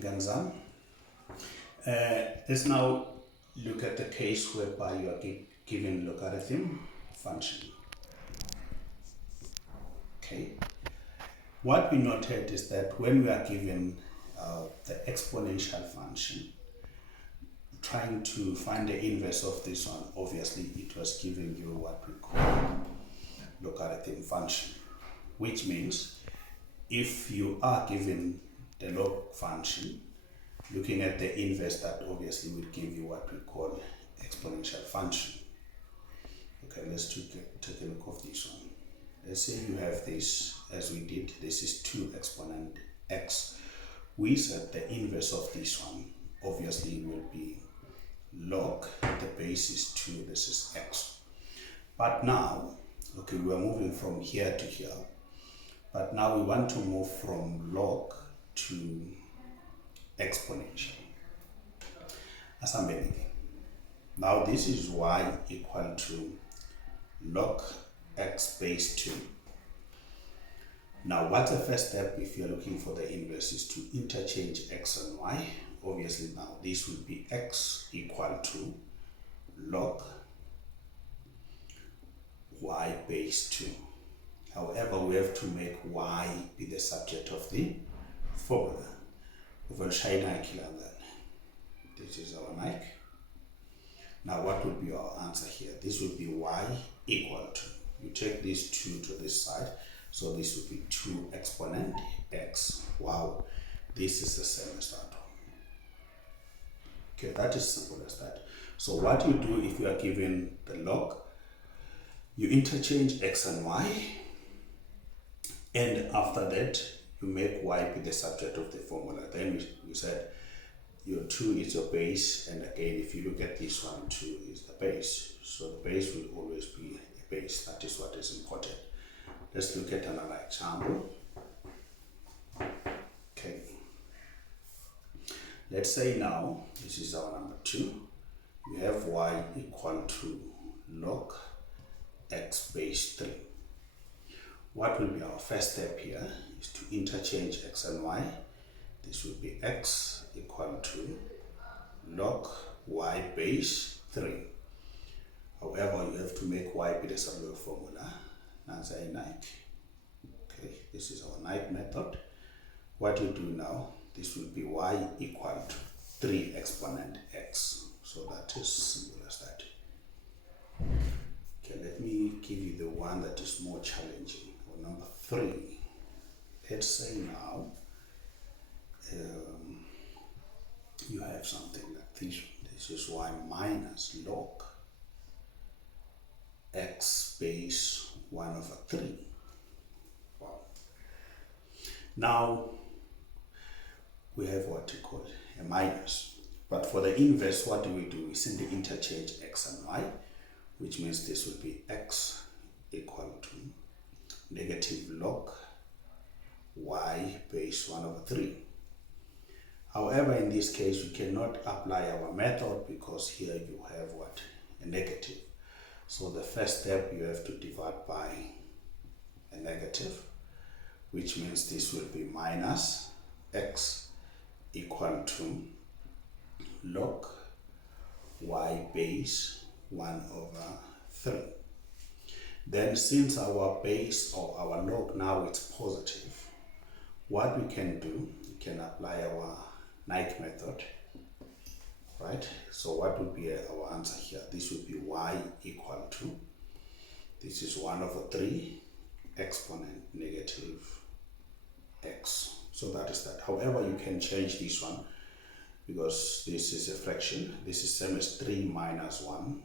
Nganzam. Let's now look at the case whereby you are given logarithm function. Okay. What we noted is that when we are given the exponential function, trying to find the inverse of this one, obviously it was giving you what we call logarithm function, which means if you are given the log function, looking at the inverse, that obviously will give you what we call exponential function. Okay, let's take a look of this one. Let's say you have this, as we did, this is 2 exponent x. We said the inverse of this one obviously will be log, the base is 2, this is x. But now, okay, we are moving from here to here, but now we want to move from log to exponential. Now this is y equal to log x base 2. Now what's the first step if you're looking for the inverse is to interchange x and y. Obviously now this will be x equal to log y base 2. However, we have to make y be the subject of the formula. This is our Nike. Now what would be our answer here? This would be y equal to, you take this 2 to this side, so this would be 2 exponent x. Wow, this is the same as that one. Okay, that is simple as that. So what you do if you are given the log, you interchange x and y, and after that you make y be the subject of the formula. Then we said your 2 is your base, and again if you look at this one, 2 is the base, so the base will always be a base. That is what is important. Let's look at another example. Okay, let's say now this is our number 2. We have y equal to log x base 3. What will be our first step here is to interchange x and y. This will be x equal to log y base 3. However, you have to make y be the subject formula. Okay, this is our Nike method. What you do now, this will be y equal to 3 exponent x. So that is simple as that. Okay, let me give you the one that is more challenging. Or number 3. Let's say now you have something like this. This is y minus log x base 1 over 3. Wow. Now we have what you call a minus. But for the inverse, what do? We simply interchange x and y, which means this will be x equal to negative log y base 1 over 3. However, in this case, we cannot apply our method because here you have what? A negative. So the first step, you have to divide by a negative, which means this will be minus x equal to log y base 1 over 3. Then since our base or our log now it's positive, what we can do, we can apply our Nike method, right? So what would be our answer here? This would be y equal to, this is 1 over 3 exponent negative x. So that is that. However, you can change this one because this is a fraction. This is same as 3 minus 1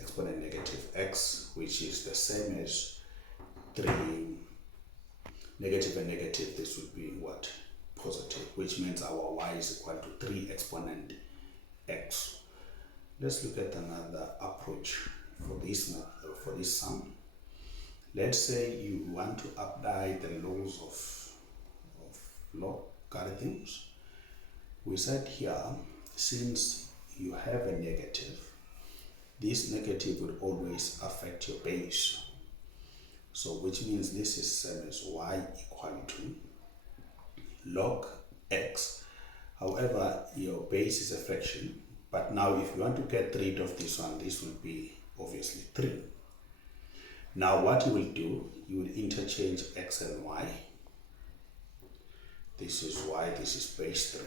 exponent negative x, which is the same as 3 negative and negative. This would be what? Positive, which means our y is equal to 3 exponent x. Let's look at another approach for this sum. Let's say you want to apply the laws of logarithms. We said here, since you have a negative, this negative will always affect your base. So which means this is same as y equal to log x However, your base is a fraction, but now if you want to get rid of this one, this will be obviously 3. Now what you will do, you will interchange x and y. This is y, this is base 3.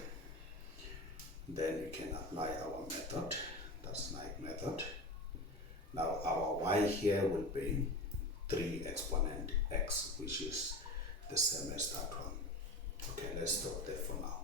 Then we can apply our method, that's Knight method. Now our y here will be 3 exponent x, which is the same as that one. Okay, let's stop there for now.